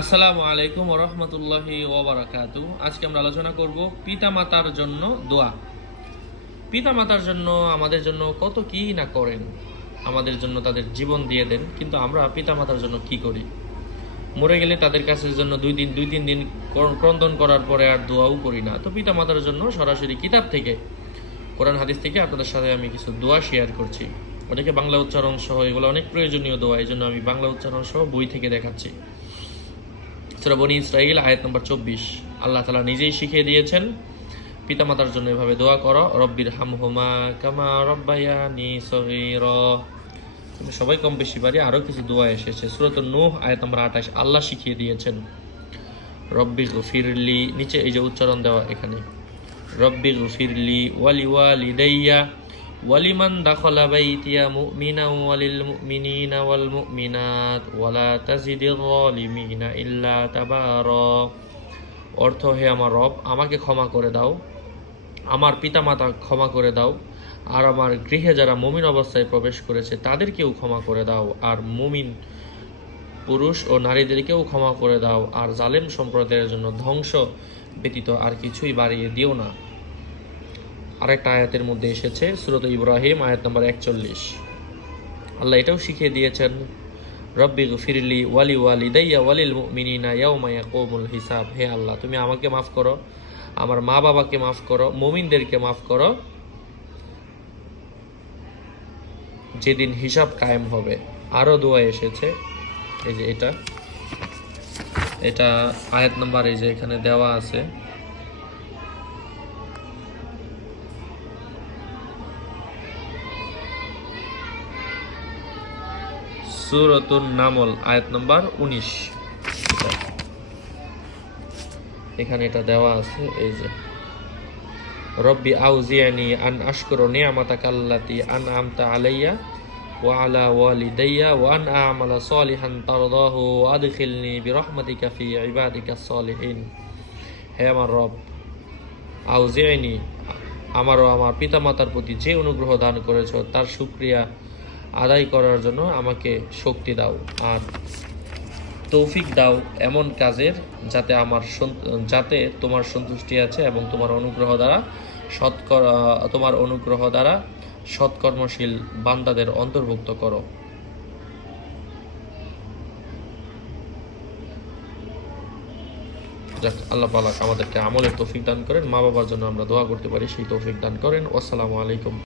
আসসালামু আলাইকুম রহমতুল্লাহি ওবরাকাতু আজকে আমরা আলোচনা করব পিতামাতার জন্য দোয়া। পিতামাতার জন্য আমাদের জন্য কত কি না করেন, আমাদের জন্য তাদের জীবন দিয়ে দেন, কিন্তু আমরা পিতামাতার জন্য কি করি? মরে গেলে তাদের কাছে জন্য দুই দিন, দুই তিন দিন ক্রন্দন করার পরে আর দোয়াও করি না। তো পিতামাতার জন্য সরাসরি কিতাব থেকে, কোরআন হাদিস থেকে আপনাদের সাথে আমি কিছু দোয়া শেয়ার করছি। অনেকে বাংলা উচ্চারণ সহ এগুলো অনেক প্রয়োজনীয় দোয়া এই জন্য আমি বাংলা উচ্চারণ সহ বই থেকে দেখাচ্ছি। সুরা বনি আয়াত নম্বর চব্বিশ। আল্লাহ তালা নিজেই শিখিয়ে দিয়েছেন, পিতামাতার জন্য এভাবে দোয়া করো, রব্বির হাম হোমা কামা রব্বায়ানি তুমি সবাই কম বেশি পারি আরও কিছু দোয়া এসেছে। সুরত নূহ, আয়াত নম্বর আঠাশ, আল্লাহ শিখিয়ে দিয়েছেন, রব্বি গফিরলি, নিচে এই যে উচ্চারণ দেওয়া এখানে, রব্বি গফিরলি ওয়ালি ওয়ালিদাইয়া ওয়ালিমান দাখলা বাইতিয়া মুমিনা ওয়ালিল মুমিনিনা ওয়াল মুমিনাত ওয়ালা তাজিদির যালিমিনা ইল্লা তাবারা। অর্থ হে আমার রব, আমাকে ক্ষমা করে দাও। আমার পিতামাতা ক্ষমা করে দাও। আর আমার গৃহে যারা মুমিন অবস্থায় প্রবেশ করেছে, তাদেরকেও ক্ষমা করে দাও। আর মুমিন পুরুষ ও নারীদেরকেও ক্ষমা করে দাও। আর জালেম সম্প্রদায়ের জন্য ধ্বংস ব্যতীত আর কিছুই বাড়িয়ে দিও না। আরেকটা আয়াতের মধ্যে এসেছে, সুরত ইব্রাহিম, আয়াত নম্বর একচল্লিশ। আল্লাহ এটাও শিখিয়ে দিয়েছেন, রব্বি গফিরলি ওয়ালি ওয়ালি দাইয়া ওয়ালিল মুমিনিনা ইয়াউমা ইয়াকুমুল হিসাব। হে আল্লাহ, তুমি আমাকে মাফ করো, আমার মা বাবাকে মাফ করো, মুমিনদেরকে মাফ করো। যেদিন হিসাব কায়েম হবে আরও দোয়া এসেছে। এই যে এটা এটা আয়াত নাম্বার এই যে এখানে দেওয়া আছে। সুরতুন নামল, আয়াত নাম্বার উনিশ। এখানে এটা দেওয়া আছে, এই যে, রব্বি আউজিয়ানি আন আশকুর নিয়ামাতাকা আল্লাতি আন আমতা আলাইয়া ওয়া আলা ওয়ালিদাইয়া ওয়া আন আমালা সালিহান তারদাহু ওয়া আদখিলনি বিরহমাতিকা ফি ইবাদিকা সালিহিন। হে আমার রব, আউজিয়ানি, আমারও আমার পিতামাতার প্রতি যে অনুগ্রহ দান করেছ, তার সুক্রিয়া আদায় করার জন্য আমাকে শক্তি দাও আর তৌফিক দাও এমন কাজের যাতে আমার যাতে তোমার সন্তুষ্টি আছে এবং তোমার অনুগ্রহ দ্বারা সৎকর, তোমার অনুগ্রহ দ্বারা সৎকর্মশীল বান্দাদের অন্তর্ভুক্ত করো। আল্লাহ পালাক আমাদেরকে আমলের তৌফিক দান করেন। মা বাবার জন্য আমরা দোয়া করতে পারি, সেই তৌফিক দান করেন। আসসালামু আলাইকুম।